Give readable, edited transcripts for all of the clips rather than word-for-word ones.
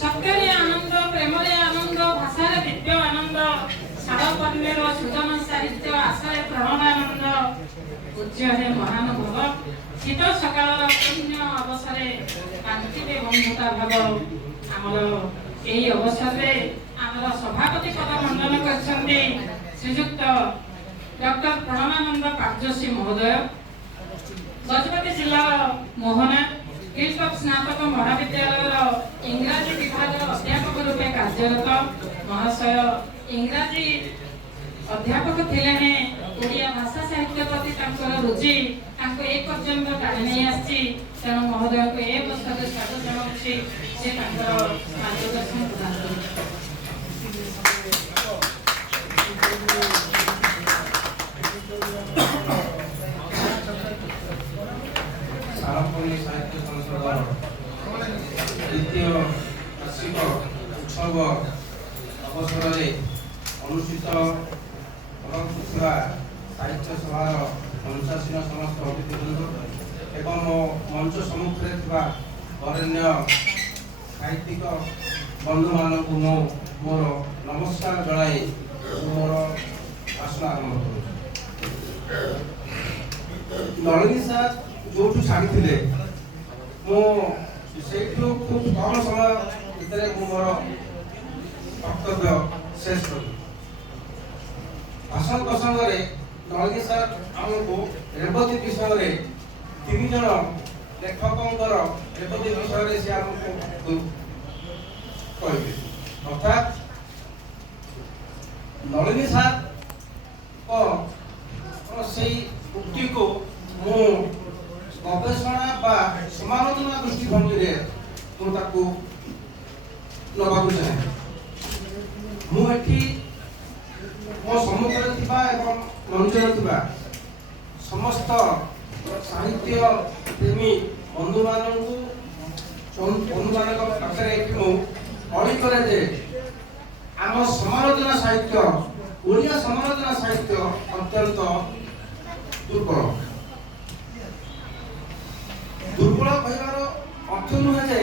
ସତ୍ୟରେ ଆନନ୍ଦ, ପ୍ରେମରେ ଆନନ୍ଦ, ଭାଷାରେ ଦିବ୍ୟ ଆନନ୍ଦ, ସାଳପଲ୍ଲୀର ସୁଜନ ସାହିତ୍ୟ ଆଶାରେ ପ୍ରେରଣାନନ୍ଦ। ପୂଜ୍ୟ ହେ ମହାନୁଭବ, ଶୀତ ସକାଳର ପୁଣ୍ୟ ଅବସରେ କାନ୍ତିବେ ବନ୍ଧୁତା ଭାବ। ଆମର ଏହି ଅବସରରେ ଆମର ସଭାପତି ପଦ ମଣ୍ଡନ କରିଛନ୍ତି ଶ୍ରୀଯୁକ୍ତ ଡକ୍ଟର ପ୍ରେରଣାନନ୍ଦ କାର୍ଯ୍ୟଶ୍ରୀ ମହୋଦୟ, ଗଜପତି ଜିଲ୍ଲାର ମୋହନା ହିଲ୍ଟପ୍ ସ୍ନାତକ ମହାବିଦ୍ୟାଳୟର ଇଂରାଜୀ ବିଭାଗର ଅଧ୍ୟାପକ ରୂପେ କାର୍ଯ୍ୟରତ ମହାଶୟ। ଇଂରାଜୀ ଅଧ୍ୟାପକ ଥିଲେ ହେଁ ଓଡ଼ିଆ ଭାଷା ସାହିତ୍ୟ ପ୍ରତି ତାଙ୍କର ରୁଚି ତାଙ୍କୁ ଏ ପର୍ଯ୍ୟନ୍ତ ଟାଣି ନେଇ ଆସିଛି। ତେଣୁ ମହୋଦୟଙ୍କୁ ଏ ଅବସରରେ ସ୍ୱାଗତ ଜଣାଉଛି। ସେ ତାଙ୍କର ମାର୍ଗଦର୍ଶନ ପ୍ରଦାନ କରିବେ। ସାଳପଲ୍ଲୀ ସାହିତ୍ୟ ସଂସଦର ଦ୍ୱିତୀୟ ବାର୍ଷିକ ଉତ୍ସବ ଅବସରରେ ଅନୁଷ୍ଠିତ ହେବାକୁ ଥିବା ସାହିତ୍ୟ ସଭାର ମଞ୍ଚାସୀନ ସମସ୍ତ ଅତିଥିବୃନ୍ଦ ଏବଂ ମଞ୍ଚ ସମ୍ମୁଖରେ ଥିବା ବରେଣ୍ୟ ସାହିତ୍ୟିକ ବନ୍ଧୁମାନଙ୍କୁ ମୁଁ ମୋର ନମସ୍କାର ଜଣାଇ ମୋର ଭାଷଣ ଆରମ୍ଭ କରୁଛି। ନଳିନୀ ସାର୍ ଯୋଉଠୁ ଛାଡ଼ିଥିଲେ ମୁଁ ସେଇଠୁ ଖୁବ୍ କମ ସମୟ ଭିତରେ ମୁଁ ମୋର ବକ୍ତବ୍ୟ ଶେଷ କଲି। ଭାଷଣ ପ୍ରସଙ୍ଗରେ ନଳିନୀ ସାର୍ ଆମକୁ ରେବତୀ ବିଷୟରେ 3 ଜଣ ଲେଖକଙ୍କର ରେବତୀ ବିଷୟରେ ସେ ଆମକୁ କହିବେ। ଅର୍ଥାତ୍ ନଳିନୀ ସାର୍ ସେଇ ଉକ୍ତିକୁ ମୁଁ ଗବେଷଣା ବା ସମାଲୋଚନା ଦୃଷ୍ଟିଭଙ୍ଗୀରେ ମୁଁ ତାକୁ ନେବାକୁ ଚାହେଁ। ମୁଁ ଏଠି ମୋ ସମ୍ମୁଖରେ ଥିବା ଏବଂ ମଞ୍ଚରେ ଥିବା ସମସ୍ତ ସାହିତ୍ୟ ପ୍ରେମୀ ବନ୍ଧୁମାନଙ୍କ ପାଖରେ ଏଠି ମୁଁ ଅଳି କରେ ଯେ ଆମ ସମାଲୋଚନା ସାହିତ୍ୟ, ଓଡ଼ିଆ ସମାଲୋଚନା ସାହିତ୍ୟ ଅତ୍ୟନ୍ତ ଦୁର୍ବଳ। ଦୁର୍ବଳ କହିବାର ଅର୍ଥ ନୁହେଁ ଯେ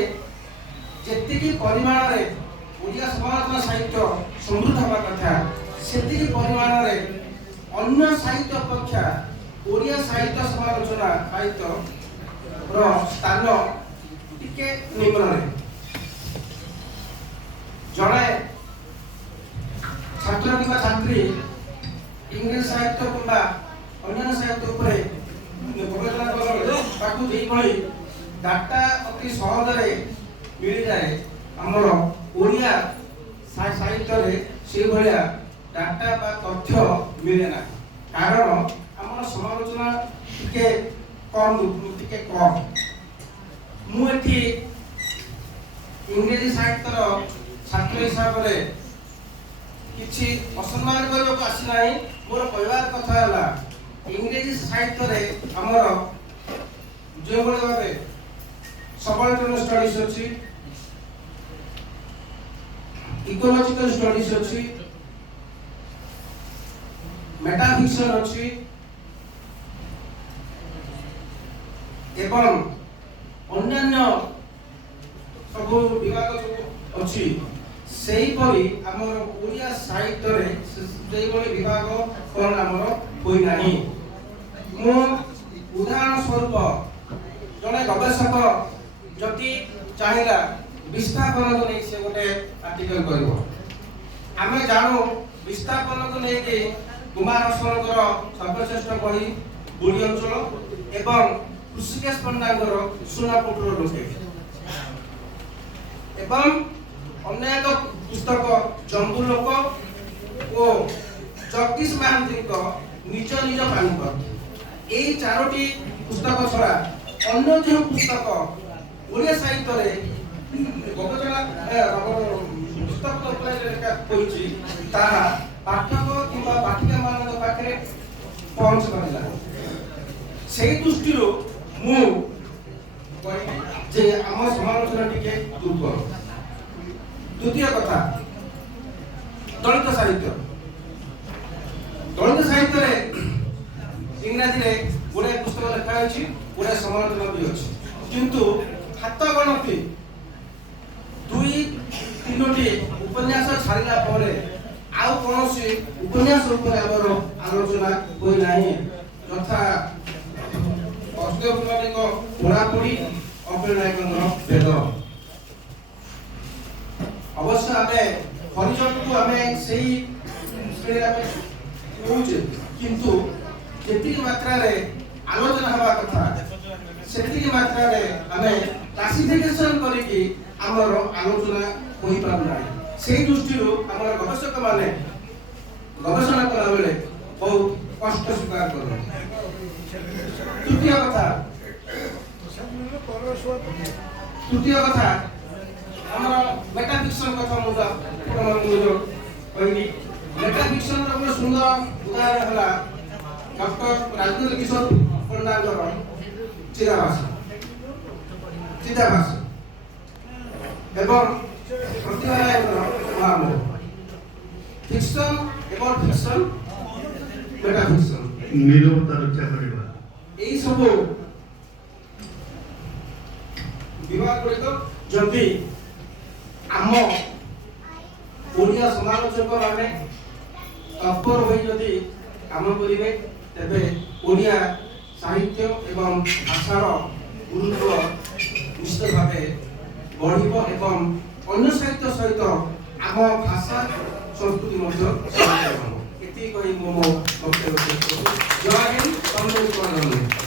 ଯେତିକି ପରିମାଣରେ ଓଡ଼ିଆ ସମାଲୋଚନା ସାହିତ୍ୟ ସମୃଦ୍ଧ ହେବା କଥା ସେତିକି ପରିମାଣରେ ଅନ୍ୟ ସାହିତ୍ୟ ଅପେକ୍ଷା ଓଡ଼ିଆ ସାହିତ୍ୟ ସମାଲୋଚନା ସାହିତ୍ୟର ସ୍ଥାନ ଟିକେ ନିମ୍ନରେ। ଜଣେ ଛାତ୍ର କିମ୍ବା ଛାତ୍ରୀ ଇଂରେଜ ସାହିତ୍ୟ କିମ୍ବା ଅନ୍ୟାନ୍ୟ ସାହିତ୍ୟ ଉପରେ ଗବେଷଣା କଲାବେଳେ ତାକୁ ଯେଭଳି ଡାଟା ଅତି ସହଜରେ ମିଳିଯାଏ, ଆମର ଓଡ଼ିଆ ସାହିତ୍ୟରେ ସେଇଭଳିଆ ଡାଟା ବା ତଥ୍ୟ ମିଳେ ନାହିଁ। କାରଣ ଆମର ସମାଲୋଚନା ଟିକେ କମ୍। ମୁଁ ଏଠି ଇଂରେଜୀ ସାହିତ୍ୟର ଛାତ୍ର ହିସାବରେ କିଛି ଅସମ୍ମାନ କରିବାକୁ ଆସିନାହିଁ। ମୋର କହିବାର କଥା ହେଲା ଇଂରେଜୀ ସାହିତ୍ୟରେ ଆମର ଯେଉଁଭଳି ଭାବେ ସବଲ୍ଟର୍ନ ଷ୍ଟଡିଜ ଅଛି, ଇକୋଲୋଜିକାଲ ଷ୍ଟଡିଜ ଅଛି, ମେଟାଫିକ୍ସନ ଅଛି ଏବଂ ଅନ୍ୟାନ୍ୟ ସବୁ ବିଭାଗ ଅଛି, ସେହିପରି ଆମର ଓଡ଼ିଆ ସାହିତ୍ୟରେ ସେଇଭଳି ବିଭାଗ କ'ଣ ଆମର ହୋଇନାହିଁ। ମୁଁ ଉଦାହରଣ ସ୍ୱରୂପ ଜଣେ ଗବେଷକ ଯଦି ଚାହିଁଲା ବିସ୍ଥାପନକୁ ନେଇ ସେ ଗୋଟେ ଆର୍ଟିକଲ କରିବ। ଆମେ ଜାଣୁ ବିସ୍ଥାପନକୁ ନେଇକି କୁମାର ଅସଲଙ୍କର ସର୍ବଶ୍ରେଷ୍ଠ ବହି ବୁଢ଼ୀ ଅଞ୍ଚଳ ଏବଂ ହୃଷିକେଶ ପଣ୍ଡାଙ୍କର ସୁନାପୁଟର ଲୋକେ ଏବଂ ଅନ୍ୟ ଏକ ପୁସ୍ତକ ଜମ୍ବୁଲୋକ ଓ ଜଗଦୀଶ ମହାନ୍ତିଙ୍କ ନିଜ ନିଜ ପାଣିପଥ। এই 4ଟି ପୁସ୍ତକ ଛଡ଼ା ଅନ୍ୟ ଯେଉଁ ପୁସ୍ତକ ଓଡ଼ିଆ ସାହିତ୍ୟରେ ଗବେଷଣା ପୁସ୍ତକ ଉପରେ ଲେଖା ହୋଇଛି ତାହା ପାଠକ କିମ୍ବା ପାଠିକାମାନଙ୍କ ପାଖରେ ପହଞ୍ଚ ପାରିଲା। ସେଇ ଦୃଷ୍ଟିରୁ ମୁଁ କହିବି ଯେ ଆମ ସମାଲୋଚନା ଟିକେ ଦୁର୍ବଳ। ଦ୍ୱିତୀୟ କଥା, ଦଳିତ ସାହିତ୍ୟ। ଦଳିତ ସାହିତ୍ୟରେ ଇଂରାଜୀରେ ଗୁଡ଼ାଏ ପୁସ୍ତକ ଲେଖା ହୋଇଛି, ଗୁଡ଼ାଏ ସମାଲୋଚନା ବି ଅଛି, କିନ୍ତୁ ହାତ ଗଣତି 2 ତିନୋଟି ଉପନ୍ୟାସ ଛାଡ଼ିଲା ପରେ ଆଉ କୌଣସି ଉପନ୍ୟାସ ଉପରେ ଆମର ଆଲୋଚନା ହୋଇନାହିଁ, ଯଥା ଅସ୍ତିକ କୁମାରଙ୍କ ପୋଡ଼ାପୋଡ଼ି, ଅପିଳ ନାୟକଙ୍କର ବେଦ। ଅବଶ୍ୟ ଆମେ ହରିଜନକୁ ଆମେ ସେଇ ଶ୍ରେଣୀରେ ଆମେ କହୁଛେ, କିନ୍ତୁ ଯେତିକି ମାତ୍ରାରେ ଆଲୋଚନା ହେବା କଥା ସେତିକି ମାତ୍ରାରେ ଆମେ କ୍ଲାସିଫିକେସନ କରିକି ଆମର ଆଲୋଚନା ହୋଇପାରୁନାହିଁ। ସେଇ ଦୃଷ୍ଟିରୁ ଆମର ଗବେଷକମାନେ ଗବେଷଣା କଲାବେଳେ ବହୁତ କଷ୍ଟ ସ୍ୱୀକାର କରନ୍ତି। ତୃତୀୟ କଥା ଆମର ମେଟାଫିକ୍ସନ କଥା ମୁଁ କହିଲି। ମେଟାଫିକ୍ସନର ଗୋଟେ ସୁନ୍ଦର ଉଦାହରଣ ହେଲା ଡକ୍ଟର ରାଜେନ୍ଦ୍ର କିଶୋର ପଣ୍ଡାଙ୍କର ଚିଦାଭାସ ଏବଂ ପ୍ରତିଭା ରାୟଙ୍କର ମହାମୋହ। ଫିକ୍ସନ ଏବଂ ଫିକ୍ସନ, ମେଟାଫିକ୍ସନ, ନିରବତା ରକ୍ଷା କରିବା, এই ସବୁ ବିଭାଗ ଗୁଡ଼ିକ ଯଦି ଆମ ଓଡ଼ିଆ ସମାଲୋଚକ ମାନେ ତତ୍ପର ହୋଇ ଯଦି କାମ କରିବେ, ତେବେ ଓଡ଼ିଆ ସାହିତ୍ୟ ଏବଂ ଭାଷାର ଗୁରୁତ୍ୱ ନିଶ୍ଚିତ ଭାବେ ବଢ଼ିବ ଏବଂ ଅନ୍ୟ ସାହିତ୍ୟ ସହିତ ଆମ ଭାଷା ସଂସ୍କୃତି ମଧ୍ୟ ଏତିକି କହି ମୁଁ ମୋ ବକ୍ତବ୍ୟ ଶେଷ କରୁଛି। ଜୟ ହିନ୍ଦ, ବନ୍ଦେ ମାତରମ୍।